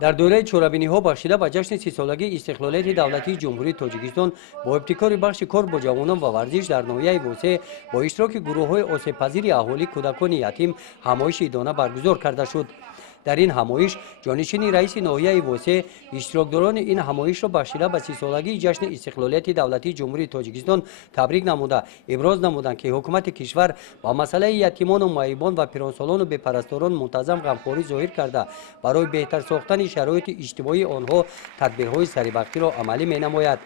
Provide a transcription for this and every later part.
در دوره چورابینی‌ها بخشیده به جشن 30 سالگی استقلالیت دولتی جمهوری تاجیکستان با ابتکار بخش کار با جوانان و ورزش در ناحیه وسه با اشتراک گروه‌های آسیب‌پذیر اهالی کودکان یتیم همایش ایدانه برگزار کرده شد. در این همایش جانشین رئیس ناحیه وسه اشتراکداران این همایش را بخشیده به 30 سالگی جشن استقلالیت دولتی جمهوری تاجیکستان تبریک نموده ابراز نمودند که حکومت کشور با مسئله یتیمان و معیبان و پیرانسالان و بی‌پرستاران منتظم غمخواری ظاهر کرده برای بهتر ساختن شرایط اجتماعی آنها تدبیرهای سریبختی را عملی می‌نماید.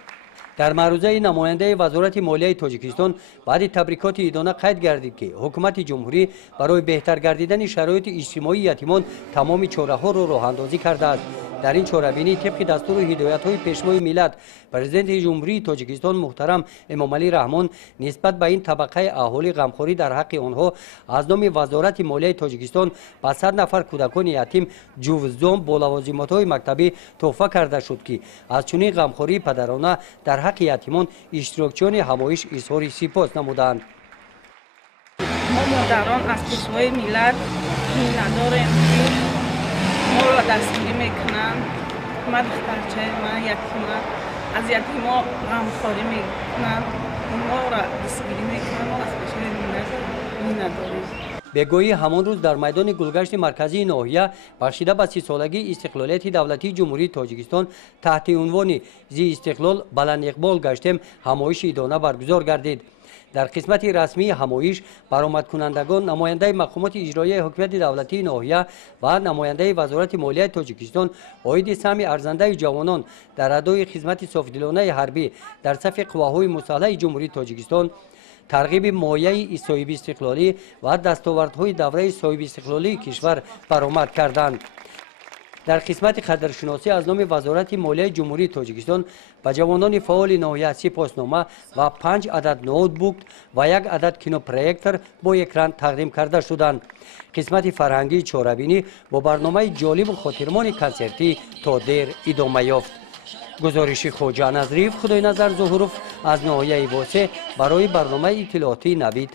در معروضه نماینده وزارت مالیه تاجیکستان بعد تبریکات ایدانه قید گردید که حکومت جمهوری برای بهتر گردیدن شرایط اجتماعی یتیمان تمام چاره‌ها را راه‌اندازی کرده است. در این چاره‌بینی طبق دستور و هدایت‌های پیشوای ملت پرزیدنت جمهوری تاجیکستان محترم امامعلی رحمان نسبت به این طبقه اهالی غمخواری در حق آنها از نام وزارت مالیه تاجیکستان به 100 نفر کودکان یتیم جوزدان با لوازمات‌های مکتبی تحفه کرده شد که از چنین غمخواری پدرانه در حق یتیمان اشتراکچیان همایش اظهار سپاس نمودند. ما مادران از پیشوای ملت می‌نداریم ما را دستگیری میکنن. من دخترچه من یتیمم از یتیما غمخواری میکنن ما را دستگیری میکنن و از پیشوای ملت می‌نداریم. بگویی همان روز در میدان گلگشت مرکزی ناحیه بخشیده به 30 سالگی استقلالیت دولتی جمهوری تاجیکستان تحت عنوان زی استقلال بلند اقبال گشتیم همایش ایدانه برگزار گردید. در قسمت رسمی همایش برآمد کنندگان نماینده مقامات اجرایی حکومت دولتی ناحیه و نماینده وزارت مالیه تاجیکستان عاید سهم ارزنده جوانان در ادای خدمت صافدلانه حربی در صف قواهای مسلح جمهوری تاجیکستان ترغیب مایه صاحب استقلالی و دستاوردهای دوره صاحب استقلالی کشور برآمد کردند. در قسمت قدرشناسی از نام وزارت مالیه جمهوری تاجیکستان به جوانان فعال ناحیه سپاسنامه و 5 عدد نوتبوک و 1 عدد کینو پروژکتور با اکران تقدیم کرده شدند. قسمت فرهنگی چورابینی با برنامه جالب و خاطرمان کنسرتی تا دیر ادامه یافت. گزارش خوجا نظریف خدای نظر ظهوروف از ناحیه واسه برای برنامه اطلاعاتی نوید